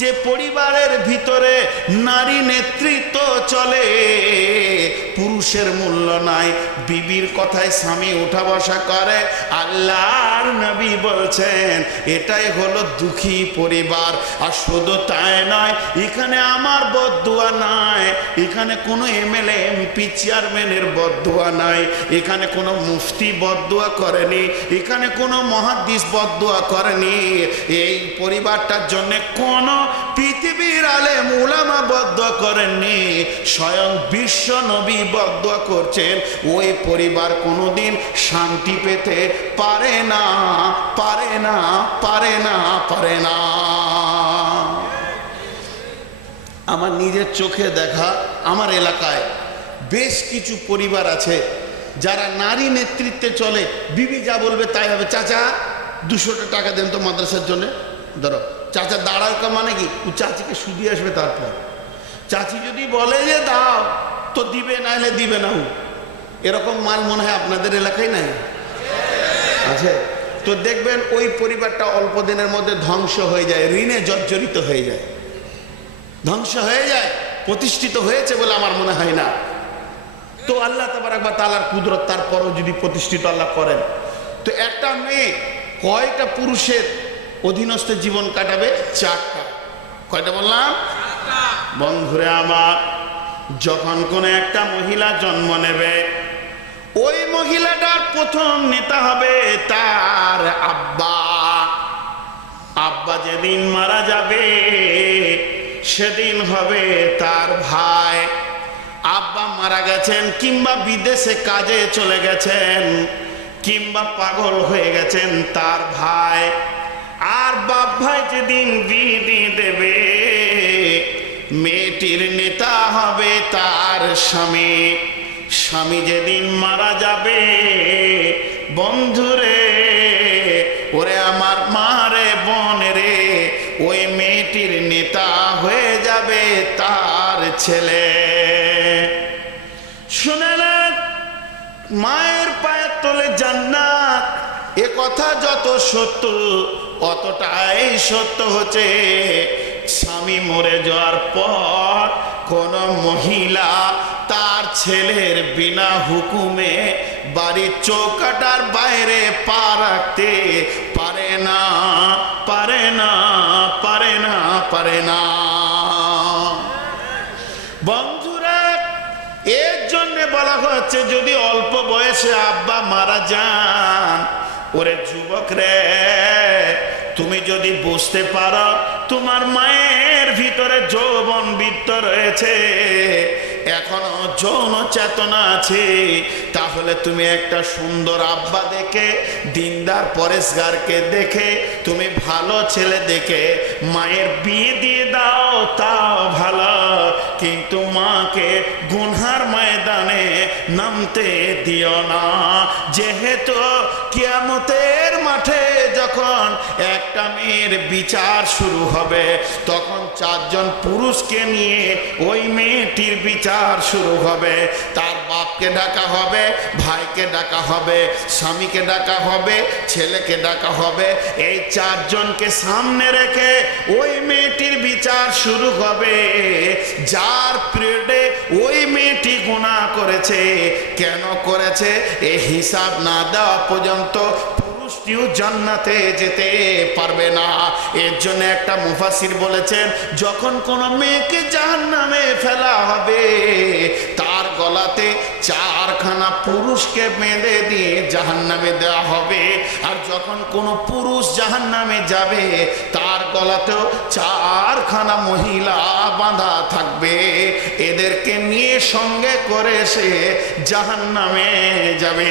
যে পরিবারের ভিতরে নারী নেতৃত্ব চলে, পুরুষের মূল্য নাই। বিবির কথায় স্বামী উঠা বসা করে, আল্লাহর নবী বলছেন, এটাই হলো দুঃখী পরিবার। আর শুধু তাই নয়, এখানে আমার বদুয়া নাই। এখানে কোনো এমএলএ, এমপি, চেয়ারম্যানের বদুয়া নাই। এখানে কোনো মুফতি বদুয়া করেনি। এখানে কোনো মহাদিস বদুয়া করেনি। এই পরিবারটার জন্যে কোনো পৃথিবীর আলে মুলামা বদুয়া করেননি, স্বয়ং বিশ্ব নবী বদুয়া করছেন। ওই পরিবার কোনোদিন শান্তি পেতে পারে না পারে না পারে না পারে না। আমার নিজের চোখে দেখা আমার এলাকায় বেশ কিছু পরিবার আছে, যারা নারী নেতৃত্বে চলে। বিবি যা বলবে তাই হবে। চাচা, দুশোটা টাকা দেন তো মাদ্রাসার জন্য। ধরো। চাচা দাঁড়াও কা মানে কি? ও চাচিকে শুধিয়ে আসবে তারপর। চাচি যদি বলে যে দাও, তো দিবে না হলে দিবে না ও। এরকম মাল মনে হয় আপনাদের এলাকায় নাই? আছে? তো দেখবেন ওই পরিবারটা অল্প দিনের মধ্যে ধ্বংস হয়ে যায়, ঋণে জর্জরিত হয়ে যায়। ধ্বংস হয়ে যায়, প্রতিষ্ঠিত হয়েছে বলে আমার মনে হয় না। তো আল্লাহ তাবার একবার তালার কুদরত তারপরও যদি প্রতিষ্ঠিত আল্লাহ করেন। তো একটা মেয়ে কয়টা পুরুষের অধীনস্থ জীবন কাটাবে চারটা। কয়টা বললাম? বন্ধুরে আমার যখন কোনো একটা মহিলা জন্ম নেবে ওই মহিলাটার প্রথম নেতা হবে তার আব্বা। আব্বা যেদিন মারা যাবে সেদিন হবে তার ভাই। আব্বা মারা গেছেন কিংবা বিদেশে কাজে চলে গেছেন কিংবা পাগল হয়ে গেছেন তার ভাই। আর বাপ ভাই যেদিন বিয়ে দেবে, মেয়েটির নেতা হবে তার স্বামী। স্বামী যেদিন মারা যাবে, বন্ধুরে, ওরে আমার মারে বোন রে, ওই মেয়েটির নেতা হয়ে যাবে তার ছেলে। শুনে না, মায়ের পায়ের তলে জান্নাত, এ কথা যত সত্য অতটাই সত্য হচ্ছে, স্বামী মরে যাওয়ার পর কোন মহিলা তার ছেলের বিনা হুকুমে বাড়ির চৌকাটার বাইরে পা রাখতে পারে না পারে না পারে না পারে না। বন্ধুরা, এর জন্য বলা হচ্ছে, যদি অল্প বয়সে আব্বা মারা যান ওরে যুবক রে, তুমি যদি বুঝতে পারো, তোমার মায়ের ভিতরে যৌবন বৃত্ত রয়েছে, এখনও যৌন চেতনা আছে তাহলে তুমি একটা সুন্দর আব্বা দেখে, দিনদার পরেশগারকে দেখে, তুমি ভালো ছেলে দেখে মায়ের বিয়ে দিয়ে দাও, তাও ভালো। কিন্তু মাকে গুনহার ময়দানে নামতে দিও না। যেহেতু কিয়ামতের মাঠে যখন একটা মেয়ের বিচার শুরু হবে, তখন চারজন পুরুষকে নিয়ে ওই মেয়েটির বিচার শুরু হবে। তার বাপকে ডাকা হবে, ভাইকে ডাকা হবে, স্বামীকে ডাকা হবে, ছেলেকে ডাকা হবে, এই চারজনকে সামনে রেখে ওই মেয়েটির বিচার শুরু হবে। যার পিরিয়ডে ওই মেয়েটি গুণা করেছে, কেন করেছে? এ হিসাব না দেওয়া পর্যন্ত পুরুষটিও জান্নাতে যেতে পারবে না। এর জন্য একটা মুফাসির বলেছেন, যখন কোনো মেয়েকে জাহান্নামে ফেলা হবে তার গলাতে চারখানা পুরুষকে বেঁধে দিয়ে জাহান নামে দেওয়া হবে। আর যখন কোনো পুরুষ জাহান নামে যাবে, তার গলাতেও চারখানা মহিলা বাঁধা থাকবে। এদেরকে নিয়ে সঙ্গে করে সে জাহান নামে যাবে।